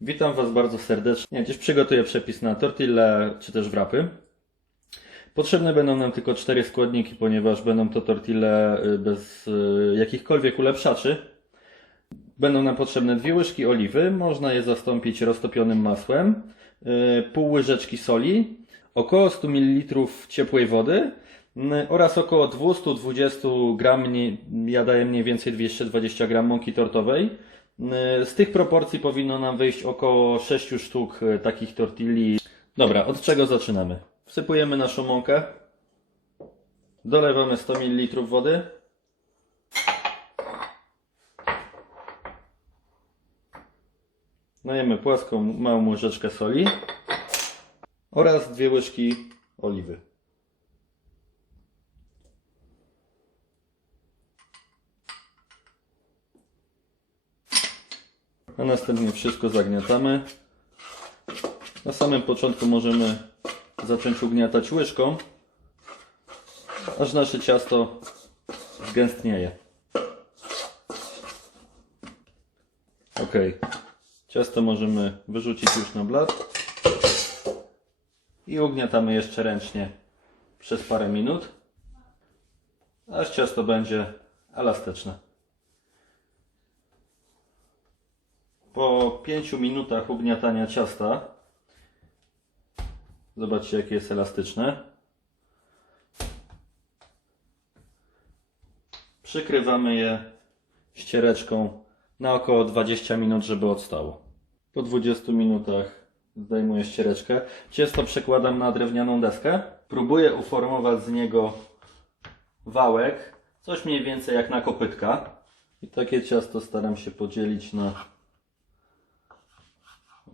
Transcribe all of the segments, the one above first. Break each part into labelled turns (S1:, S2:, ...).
S1: Witam Was bardzo serdecznie. Dziś przygotuję przepis na tortille czy też wrapy. Potrzebne będą nam tylko cztery składniki, ponieważ będą to tortille y, bez y, jakichkolwiek ulepszaczy. Będą nam potrzebne dwie łyżki oliwy, można je zastąpić roztopionym masłem, y, pół łyżeczki soli, około 100 ml ciepłej wody oraz około 220 gram, mniej- ja daję mniej więcej 220 gram mąki tortowej. Y, Z tych proporcji powinno nam wyjść około 6 sztuk y, takich tortilli. Dobra, od czego zaczynamy? Wsypujemy naszą mąkę, dolewamy 100 ml wody, Dajemy płaską, małą łyżeczkę soli oraz dwie łyżki oliwy. A następnie wszystko zagniatamy. Na samym początku możemy zacząć ugniatać łyżką, aż nasze ciasto zgęstnieje. Ok. Ciasto możemy wyrzucić już na blat i ugniatamy jeszcze ręcznie przez parę minut, aż ciasto będzie elastyczne. Po 5 minutach ugniatania ciasta zobaczcie jakie jest elastyczne. Przykrywamy je ściereczką na około 20 minut, żeby odstało. Po 20 minutach zdejmuję ściereczkę. Ciasto przekładam na drewnianą deskę. Próbuję uformować z niego wałek, coś mniej więcej jak na kopytka. I takie ciasto staram się podzielić na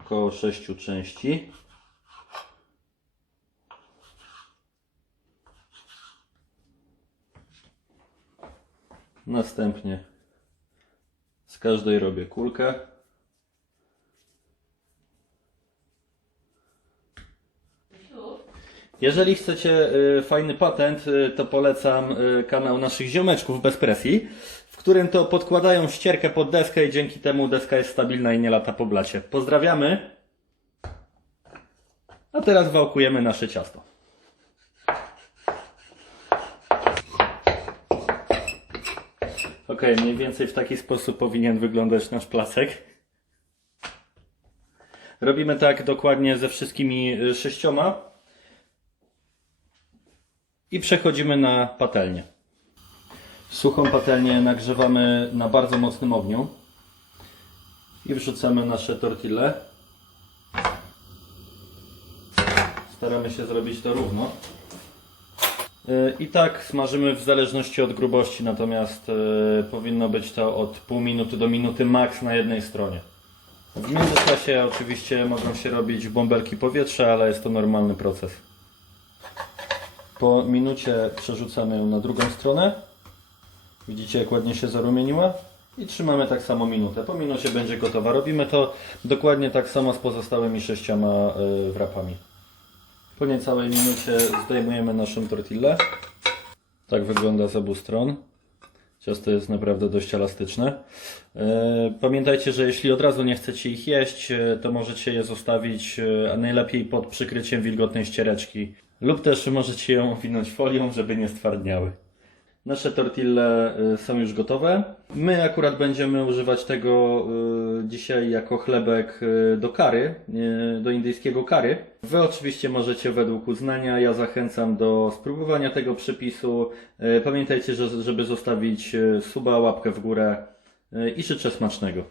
S1: około 6 części. Następnie z każdej robię kulkę. Jeżeli chcecie y, fajny patent, y, to polecam y, kanał naszych ziomeczków bez presji, w którym to podkładają ścierkę pod deskę i dzięki temu deska jest stabilna i nie lata po blacie. Pozdrawiamy. A teraz wałkujemy nasze ciasto. Ok, mniej więcej w taki sposób powinien wyglądać nasz placek. Robimy tak dokładnie ze wszystkimi sześcioma. I przechodzimy na patelnię. Suchą patelnię nagrzewamy na bardzo mocnym ogniu. I wrzucamy nasze tortille. Staramy się zrobić to równo. I tak smażymy w zależności od grubości, natomiast yy, powinno być to od pół minuty do minuty maks na jednej stronie. W międzyczasie oczywiście mogą się robić bąbelki powietrza, ale jest to normalny proces. Po minucie przerzucamy ją na drugą stronę. Widzicie jak ładnie się zarumieniła? I trzymamy tak samo minutę. Po minucie będzie gotowa. Robimy to dokładnie tak samo z pozostałymi sześcioma y, wrapami. Po niecałej minucie zdejmujemy naszą tortillę. Tak wygląda z obu stron. Ciasto jest naprawdę dość elastyczne. E, Pamiętajcie, że jeśli od razu nie chcecie ich jeść, e, to możecie je zostawić e, a najlepiej pod przykryciem wilgotnej ściereczki. Lub też możecie ją owinąć folią, żeby nie stwardniały. Nasze tortille y, są już gotowe. My akurat będziemy używać tego y, dzisiaj jako chlebek y, do kary, do indyjskiego kary. Wy oczywiście możecie według uznania. Ja zachęcam do spróbowania tego przepisu. Pamiętajcie, że, żeby zostawić suba, łapkę w górę i życzę smacznego.